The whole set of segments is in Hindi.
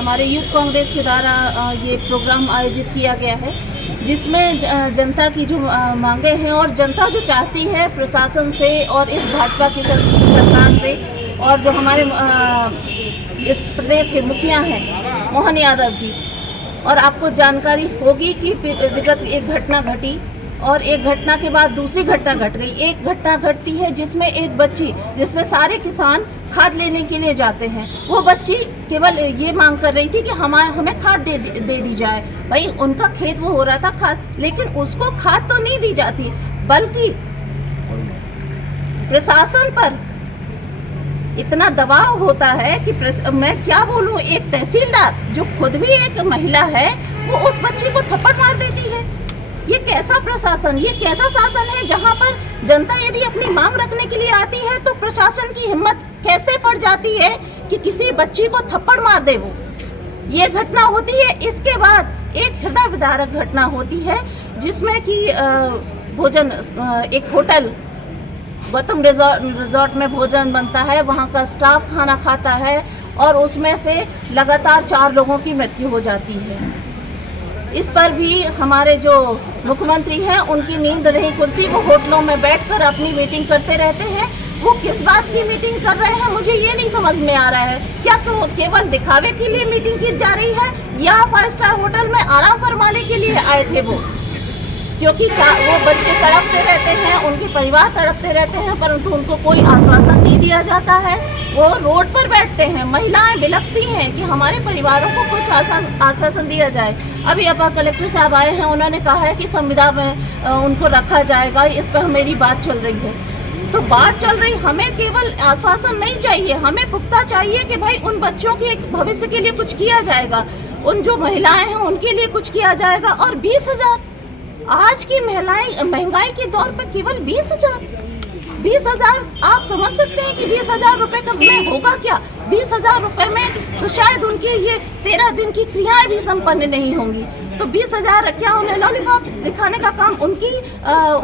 हमारे यूथ कांग्रेस के द्वारा ये प्रोग्राम आयोजित किया गया है, जिसमें जनता की जो मांगे हैं और जनता जो चाहती है प्रशासन से और इस भाजपा की सरकार से, और जो हमारे इस प्रदेश के मुखिया हैं मोहन यादव जी, और आपको जानकारी होगी कि विगत एक घटना घटी और एक घटना के बाद दूसरी घटना घट गई। एक घटना घटती है जिसमें एक बच्ची, जिसमें सारे किसान खाद लेने के लिए जाते हैं, वो बच्ची केवल ये मांग कर रही थी कि हमें खाद दे दी जाए। भाई उनका खेत वो हो रहा था खाद, लेकिन उसको खाद तो नहीं दी जाती, बल्कि प्रशासन पर इतना दबाव होता है कि मैं क्या बोलूं, एक तहसीलदार जो खुद भी एक महिला है वो उस बच्ची को थप्पड़ मार देती है। ये कैसा प्रशासन, ये कैसा शासन है जहां पर जनता यदि अपनी मांग रखने के लिए आती है तो प्रशासन की हिम्मत कैसे पड़ जाती है कि किसी बच्ची को थप्पड़ मार दे। वो ये घटना होती है। इसके बाद एक हृदय विदारक घटना होती है जिसमें कि भोजन, एक होटल गौतम रिजॉर्ट में भोजन बनता है, वहाँ का स्टाफ खाना खाता है और उसमें से लगातार 4 लोगों की मृत्यु हो जाती है। इस पर भी हमारे जो मुख्यमंत्री हैं उनकी नींद नहीं खुलती। वो होटलों में बैठकर अपनी मीटिंग करते रहते हैं। वो किस बात की मीटिंग कर रहे हैं मुझे ये नहीं समझ में आ रहा है। क्या तो केवल दिखावे के लिए मीटिंग की जा रही है या 5 स्टार होटल में आराम फरमाने के लिए आए थे वो? क्योंकि वो बच्चे तड़पते रहते हैं, उनके परिवार तड़पते रहते हैं, परंतु उनको कोई आश्वासन नहीं दिया जाता है। वो रोड पर बैठते हैं, महिलाएं बिलखती हैं कि हमारे परिवारों को कुछ आश्वासन दिया जाए। अभी अपर कलेक्टर साहब आए हैं, उन्होंने कहा है कि संविदा में उनको रखा जाएगा। इस पर मेरी बात चल रही है, तो बात चल रही, हमें केवल आश्वासन नहीं चाहिए, हमें पुख्ता चाहिए कि भाई उन बच्चों के भविष्य के लिए कुछ किया जाएगा, उन जो महिलाएं हैं उनके लिए कुछ किया जाएगा। और 20,000, आज की महंगाई के दौर पर केवल 20,000 आप समझ सकते हैं कि 20,000 रुपए का में होगा क्या? 20,000 रुपए में तो शायद उनकी ये 13 दिन की क्रियाएं भी संपन्न नहीं होंगी। तो 20,000 क्या उन्हें लॉलीपॉप दिखाने का काम,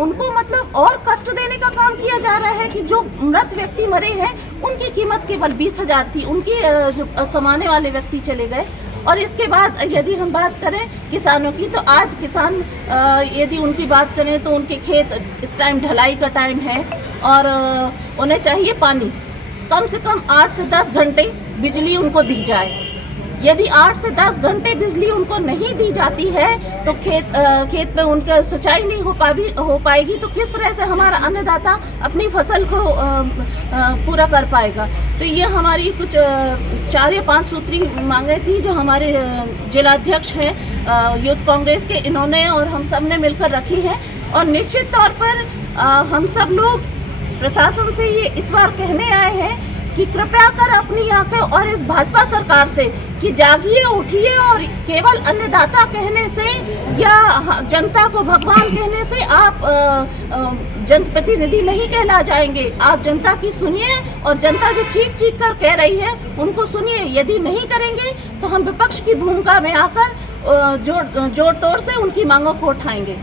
उनको मतलब और कष्ट देने का काम किया जा रहा है कि जो मृत व्यक्ति मरे हैं उनकी कीमत केवल 20,000 थी, उनकी जो कमाने वाले व्यक्ति चले गए। और इसके बाद यदि हम बात करें किसानों की, तो आज किसान यदि उनकी बात करें तो उनके खेत इस टाइम ढलाई का टाइम है और उन्हें चाहिए पानी। कम से कम 8 से 10 घंटे बिजली उनको दी जाए। यदि 8 से 10 घंटे बिजली उनको नहीं दी जाती है तो खेत में उनका सिंचाई नहीं हो पाएगी, तो किस तरह से हमारा अन्नदाता अपनी फसल को पूरा कर पाएगा? तो ये हमारी कुछ 4 या 5 सूत्री मांगे थी जो हमारे जिलाध्यक्ष हैं यूथ कांग्रेस के, इन्होंने और हम सब ने मिलकर रखी है। और निश्चित तौर पर हम सब लोग प्रशासन से ये इस बार कहने आए हैं कि कृपया कर अपनी आंखें और इस भाजपा सरकार से कि जागिए, उठिए और केवल अन्नदाता कहने से या जनता को भगवान कहने से आप जनप्रतिनिधि नहीं कहला जाएंगे। आप जनता की सुनिए और जनता जो चीख कर कह रही है उनको सुनिए। यदि नहीं करेंगे तो हम विपक्ष की भूमिका में आकर जोर तोड़ से उनकी मांगों को उठाएंगे।